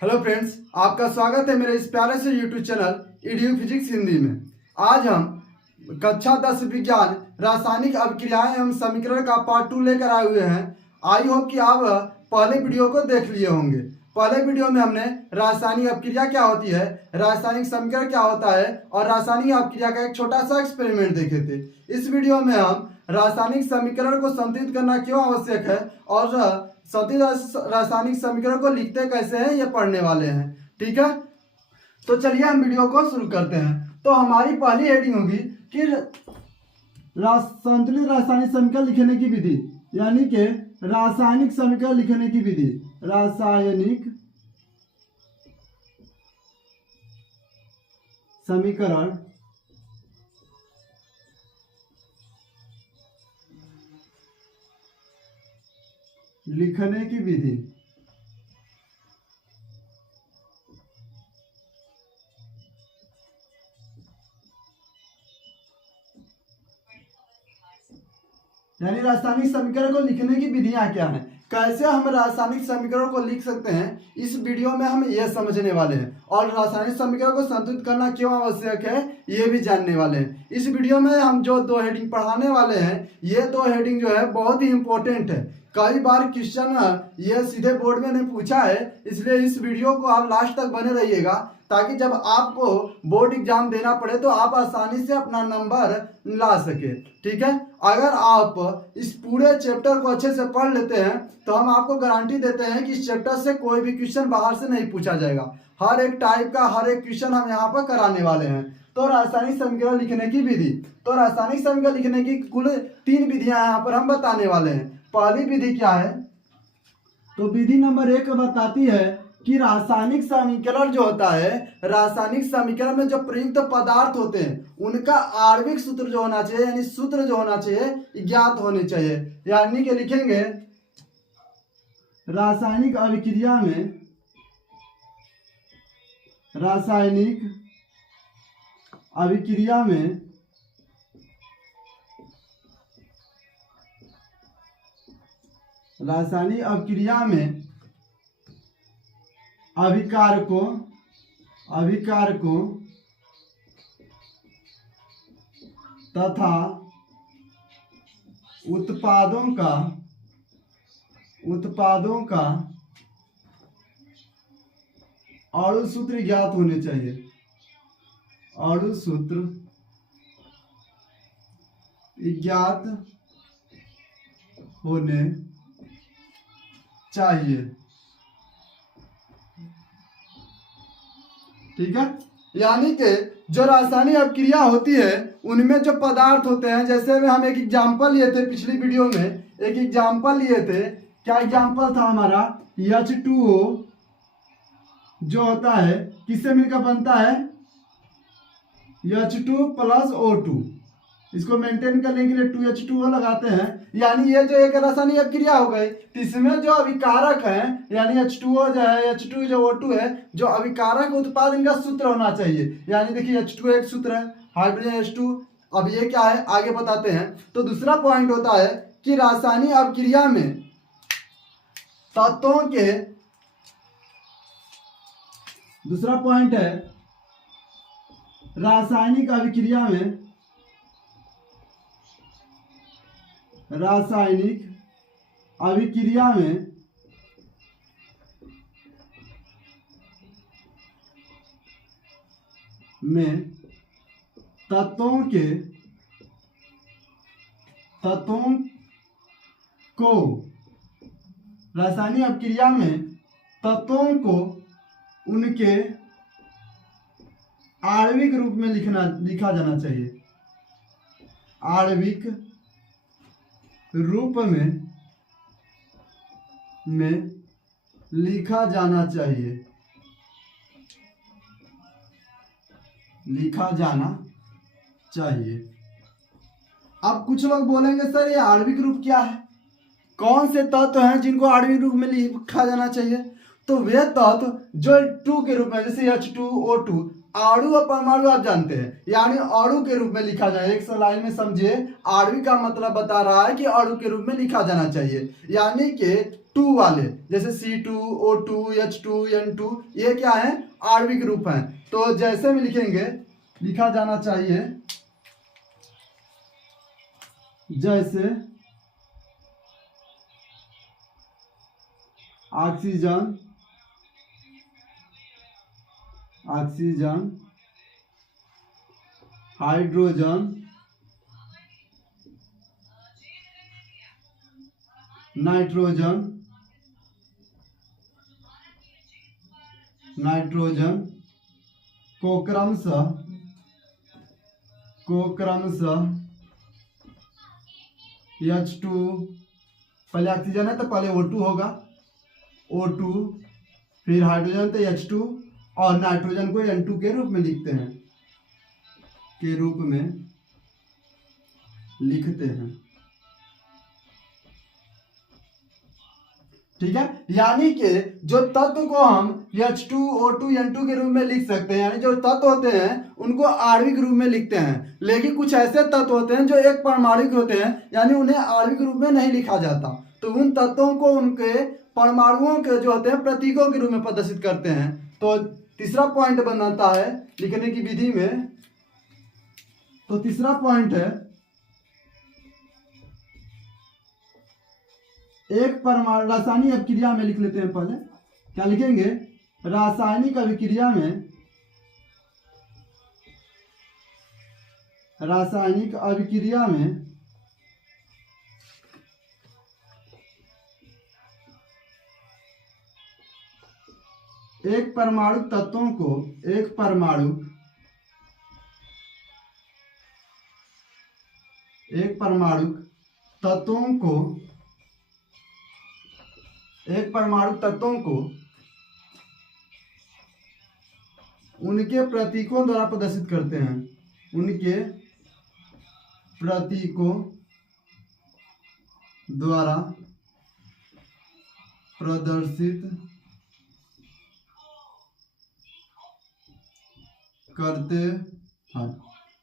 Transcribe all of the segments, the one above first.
Hello friends, आपका स्वागत है मेरे इस प्यारे से YouTube channel EDU physics Hindi में। आज हम कक्षा 10 विज्ञान रासायनिक अभिक्रियाएं एवं समीकरण का पार्ट 2 लेकर आए हुए हैं। आई होप कि आप पहले वीडियो को देख लिए होंगे। पहले वीडियो में हमने रासायनिक अभिक्रिया क्या होती है, रासायनिक समीकरण क्या होता है और रासायनिक अभिक्रिया का एक छोटा सा एक्सपेरिमेंट देखे थे। इस वीडियो में हम रासायनिक समीकरण को संतुलित करना क्यों आवश्यक है और संतुलित रासायनिक समीकरण को लिखते कैसे हैं ये पढ़ने वाले हैं। ठीक है, तो चलिए हम वीडियो को शुरू करते हैं। तो हमारी पहली हेडिंग होगी कि संतुलित रासायनिक समीकरण लिखने की विधि, यानी कि रासायनिक समीकरण लिखने की विधि। रासायनिक समीकरण लिखने की विधि। यानी रासायनिक समीकरण को लिखने की विधियां क्या हैं, कैसे हम रासायनिक समीकरण को लिख सकते हैं, इस वीडियो में हम यह समझने वाले हैं। और रासायनिक समीकरण को संतुलित करना क्यों आवश्यक है ये भी जानने वाले हैं। इस वीडियो में हम जो दो हेडिंग पढ़ाने वाले हैं, ये दो हेडिंग जो है बहुत ही इंपॉर्टेंट है। कई बार क्वेश्चन ये सीधे बोर्ड में नहीं पूछा है, इसलिए इस वीडियो को आप लास्ट तक बने रहिएगा ताकि जब आपको बोर्ड एग्जाम देना पड़े तो आप आसानी से अपना नंबर ला सके। ठीक है, अगर आप इस पूरे चैप्टर को अच्छे से पढ़ लेते हैं तो हम आपको गारंटी देते हैं कि इस चैप्टर से कोई भी क्वेश्चन बाहर से नहीं पूछा जाएगा। हर एक टाइप का हर एक क्वेश्चन हम यहाँ पर कराने वाले हैं। तो रासायनिक समीकरण लिखने की विधि, तो रासायनिक समीकरण लिखने की कुल 3 विधियां यहाँ पर हम बताने वाले हैं। पहली विधि क्या है, तो विधि नंबर 1 बताती है कि रासायनिक समीकरण जो होता है, रासायनिक समीकरण में जो प्रयुक्त पदार्थ होते हैं उनका आणविक सूत्र जो होना चाहिए, यानी सूत्र जो होना चाहिए ज्ञात होने चाहिए। यानी कि लिखेंगे रासायनिक अभिक्रिया में, रासायनिक अभिक्रिया में रासायनिक अभिक्रिया में अभिकारकों तथा उत्पादों का अणु सूत्र ज्ञात होने चाहिए। अणु सूत्र ज्ञात होने चाहिए। ठीक है, यानी कि जो रासायनिक अभिक्रिया होती है उनमें जो पदार्थ होते हैं, जैसे में हम एक एग्जांपल लिए थे पिछली वीडियो में, एक एग्जांपल लिए थे। क्या एग्जांपल था हमारा, H2O जो होता है किससे मिलकर बनता है, H2 प्लस O2। इसको मेंटेन करने के लिए 2H2O लगाते हैं। यानी ये जो एक रासायनिक अभिक्रिया हो गई, इसमें जो अभिकारक है यानी H2O जो है, H2 जो O2 है, जो अभिकारक उत्पाद इनका सूत्र होना चाहिए। यानी देखिए H2 एक सूत्र है, हाइड्रोजन H2। अब ये क्या है आगे बताते हैं। तो दूसरा पॉइंट होता है कि रासायनिक अभिक्रिया में तत्वों के, दूसरा पॉइंट है रासायनिक अभिक्रिया में, रासायनिक अभिक्रिया में तत्वों को, रासायनिक अभिक्रिया में तत्वों को उनके आणविक रूप में लिखा जाना चाहिए। आणविक रूप में लिखा जाना चाहिए, लिखा जाना चाहिए। अब कुछ लोग बोलेंगे सर ये आणविक रूप क्या है, कौन से तत्व हैं जिनको आणविक रूप में लिखा जाना चाहिए। तो वे तत्व जो 2 के रूप में, जैसे H2O2 अणु और परमाणु आप जानते हैं, यानी अणु के रूप में लिखा जाए। एक लाइन में समझिए, आणविक का मतलब बता रहा है कि अणु के रूप में लिखा जाना चाहिए। यानी कि टू वाले, जैसे C2O2 H2 N2, ये क्या है, आणविक रूप हैं। तो जैसे भी लिखेंगे लिखा जाना चाहिए जैसे ऑक्सीजन हाइड्रोजन नाइट्रोजन को क्रमशः H2, पहले ऑक्सीजन है तो पहले O2 होगा, O2, फिर हाइड्रोजन तो H2 और नाइट्रोजन को N2 के रूप में लिखते हैं, ठीक है। यानी कि जो तत्व को हम H2O2 N2 के रूप में लिख सकते हैं, यानी जो तत्व होते हैं उनको आणविक रूप में लिखते हैं। लेकिन कुछ ऐसे तत्व होते हैं जो एक परमाणुक होते हैं, यानी उन्हें आणविक रूप में नहीं लिखा जाता। तो उन तत्वों को उनके परमाणुओं के जो होते हैं प्रतीकों के रूप में प्रदर्शित करते हैं। तो तीसरा पॉइंट बनाता है लिखने की विधि में। तो तीसरा पॉइंट है एक परमाणु, रासायनिक अभिक्रिया में लिख लेते हैं। पहले क्या लिखेंगे, रासायनिक अभिक्रिया में एक परमाणु तत्वों को एक परमाणु तत्वों को उनके प्रतीकों द्वारा प्रदर्शित करते हैं,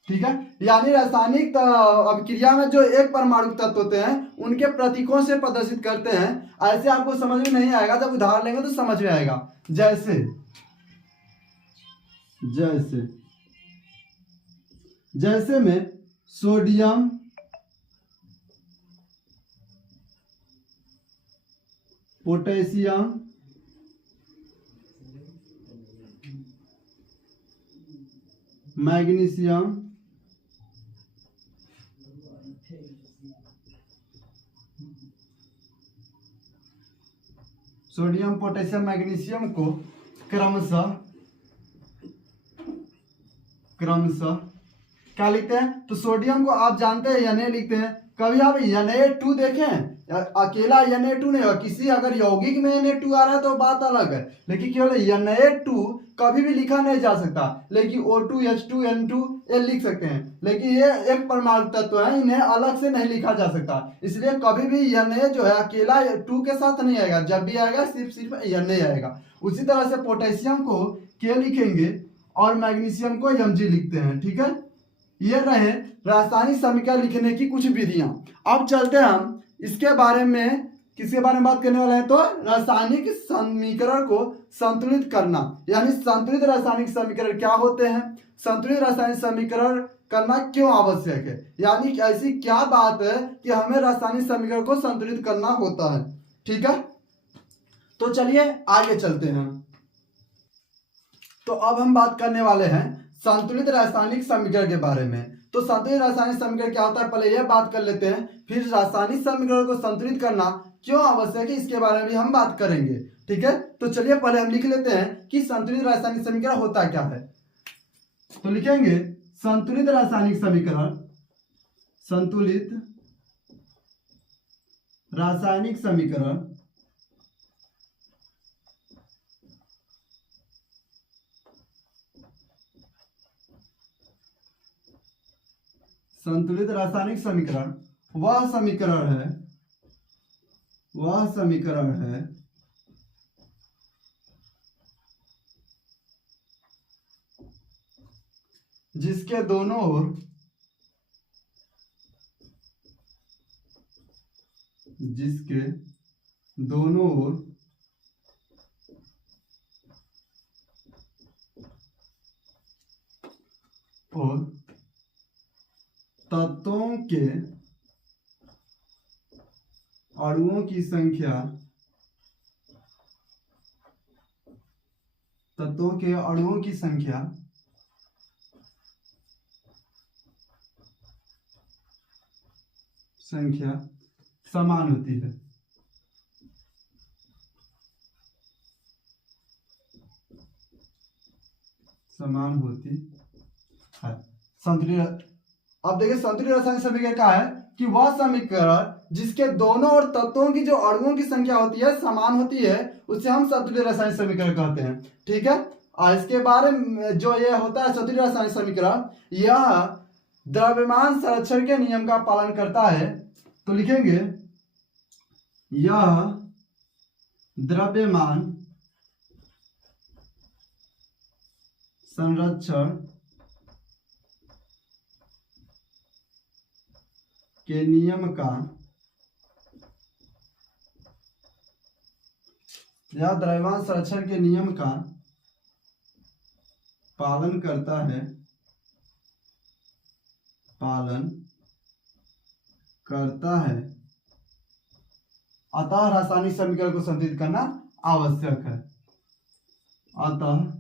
ठीक है। यानी रासायनिक अभिक्रिया में जो एक परमाणु तत्व होते हैं उनके प्रतीकों से प्रदर्शित करते हैं। ऐसे आपको समझ में नहीं आएगा, जब उदाहरण लेंगे तो समझ में आएगा। जैसे में सोडियम पोटेशियम मैग्नीशियम को क्रमशः क्या लिखते हैं। तो सोडियम को आप जानते हैं Na लिखते हैं। कभी आप Na2 देखें, अकेला Na2 नहीं होगा, किसी अगर यौगिक में Na2 आ रहा है तो बात अलग है, लेकिन केवल Na2 कभी भी लिखा नहीं जा सकता। लेकिन O2 H2 N2 ये लिख सकते हैं, लेकिन ये एक परमाणु तत्व है, इन्हें अलग से नहीं लिखा जा सकता। इसलिए कभी भी Na जो है अकेला 2 के साथ नहीं आएगा, जब भी आएगा सिर्फ Na आएगा। उसी तरह से पोटेशियम को K लिखेंगे और मैग्नीशियम को Mg लिखते हैं, ठीक है। ये रहे रासायनिक समीकरण लिखने की कुछ विधियां। अब चलते हैं हम इसके बारे में, किसके बारे में बात करने वाले हैं, तो रासायनिक समीकरण को संतुलित करना, यानी संतुलित रासायनिक समीकरण क्या होते हैं, संतुलित रासायनिक समीकरण करना क्यों आवश्यक है, यानी ऐसी क्या बात है कि हमें रासायनिक समीकरण को संतुलित करना होता है, ठीक है। तो चलिए आगे चलते हैं। तो अब हम बात करने वाले हैं संतुलित रासायनिक समीकरण के बारे में। तो संतुलित रासायनिक समीकरण क्या होता है पहले यह बात कर लेते हैं, फिर रासायनिक समीकरण को संतुलित करना क्यों आवश्यक है इसके बारे में भी हम बात करेंगे, ठीक है। तो चलिए पहले हम लिख लेते हैं कि संतुलित रासायनिक समीकरण होता क्या है। तो लिखेंगे संतुलित रासायनिक समीकरण, संतुलित रासायनिक समीकरण संतुलित रासायनिक समीकरण वह समीकरण है जिसके दोनों ओर दोनों ओर और तत्वों के अणुओं की संख्या समान होती है। संतुलित। अब देखिए संतुलित रासायनिक समीकरण क्या है कि वह समीकरण जिसके दोनों ओर तत्वों की जो अणुओं की संख्या होती है समान होती है उसे हम संतुलित रासायनिक समीकरण कहते हैं। ठीक है, और इसके बारे में जो ये होता है संतुलित रासायनिक समीकरण, यह द्रव्यमान संरक्षण के नियम का पालन करता है। तो लिखेंगे यह द्रव्यमान संरक्षण के नियम का द्रव्यमान संरक्षण के नियम का पालन करता है अतः रासायनिक समीकरण को संतुलित करना आवश्यक है। अतः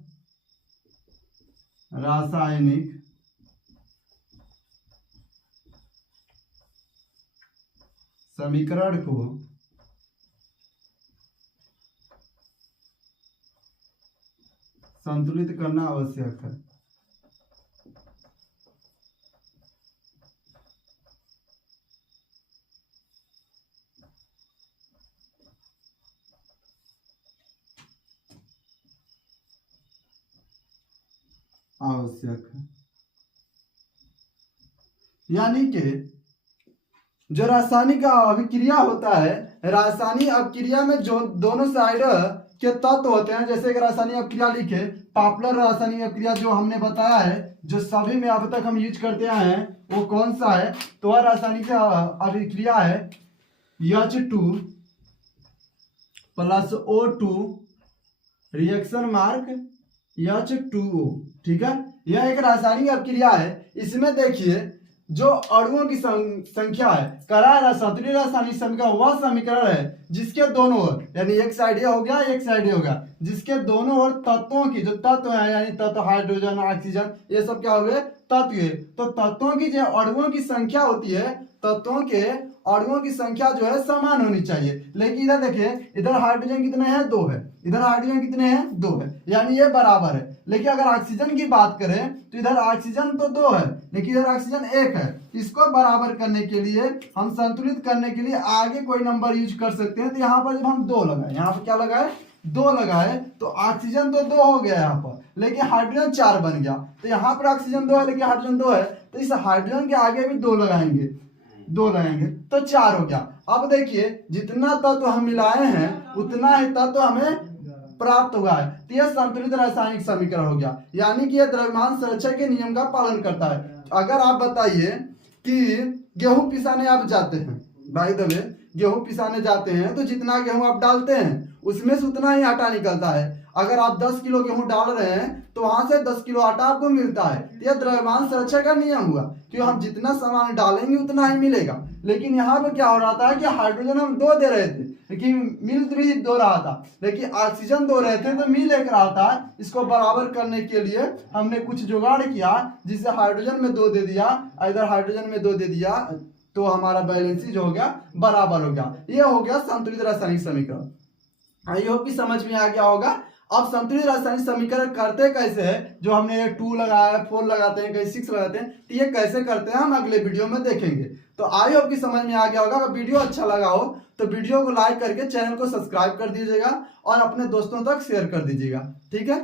रासायनिक समीकरण को संतुलित करना आवश्यक है। यानी कि जो रासायनिक अभिक्रिया होता है, रासायनिक अभिक्रिया में जो दोनों साइड के तत्व होते हैं, जैसे कि रासायनिक अभिक्रिया लिखे पॉपुलर रासायनिक अभिक्रिया जो हमने बताया है, जो सभी में अब तक हम यूज करते आए हैं, वो कौन सा है? तो वह रासायनिक अभिक्रिया है H2 + O2 reaction mark H2O। ठीक है, यह एक रासायनिक अभिक्रिया है। इसमें देखिए जो अणुओं की संख्या है, करा संतुलित रासायनिक समीकरण वह समीकरण है जिसके दोनों ओर, यानी एक साइड ये हो गया, एक साइड ये हो गया, जिसके दोनों ओर तत्वों की जो तत्व है, यानी तत्व हाइड्रोजन, ऑक्सीजन, ये सब क्या हो गए? तत्व है। तो तत्वों की जो अणुओं की संख्या होती है, तत्वों के अणुओं की संख्या जो है समान होनी चाहिए। लेकिन इधर देखिए, इधर हाइड्रोजन कितने हैं? 2 है। इधर हाइड्रोजन कितने हैं? 2 है, यानी ये बराबर है। लेकिन अगर ऑक्सीजन की बात करें तो इधर ऑक्सीजन तो 2 है, लेकिन इधर ऑक्सीजन 1 है। इसको बराबर करने के लिए, हम संतुलित करने के लिए आगे कोई नंबर यूज कर सकते हैं। तो यहाँ पर जब हम 2 लगाए, यहाँ पर क्या लगाए? 2 लगाए, तो ऑक्सीजन तो 2 हो गया यहाँ पर, लेकिन हाइड्रोजन 4 बन गया। तो यहाँ पर ऑक्सीजन 2 है, लेकिन हाइड्रोजन 2 है, तो इस हाइड्रोजन के आगे भी 2 लगाएंगे, 2 लगाएंगे तो 4 हो गया। अब देखिए जितना तत्व हम मिलाए हैं उतना ही तत्व हमें प्राप्त हुआ है। तो यह संतुलित रासायनिक समीकरण हो गया, यानी कि यह द्रव्यमान संरक्षण के नियम का पालन करता है। अगर आप बताइए कि गेहूं पिसाने आप जाते हैं, बाय द वे गेहूं पिसाने जाते हैं, तो जितना गेहूं आप डालते हैं उसमें से उतना ही आटा निकलता है। अगर आप 10 किलो गेहूं डाल रहे हैं तो वहां से 10 किलो आटा आपको मिलता है। यह द्रव्यमान संरक्षण का नियम हुआ कि हम जितना सामान डालेंगे उतना ही मिलेगा। लेकिन यहाँ पे क्या हो रहा था कि हाइड्रोजन हम 2 दे रहे थे, लेकिन मिल 3 दो रहा था, लेकिन ऑक्सीजन 2 रहे थे तो मिल 1 रहा था। इसको बराबर करने के लिए हमने कुछ जुगाड़ किया, जिससे हाइड्रोजन में 2 दे दिया, इधर हाइड्रोजन में 2 दे दिया, तो हमारा बैलेंसी जो हो गया बराबर हो गया। ये हो गया संतुलित रासायनिक समीकरण। आई होप कि समझ में आ गया होगा। अब संतुलित रासायनिक समीकरण करते कैसे है, जो हमने 2 लगाया, 4 लगाते हैं, कहीं 6 लगाते हैं, तो ये कैसे करते हैं हम अगले वीडियो में देखेंगे। तो आई होप कि समझ में आ गया होगा। अगर वीडियो अच्छा लगा हो तो वीडियो को लाइक करके चैनल को सब्सक्राइब कर दीजिएगा और अपने दोस्तों तक शेयर कर दीजिएगा। ठीक है।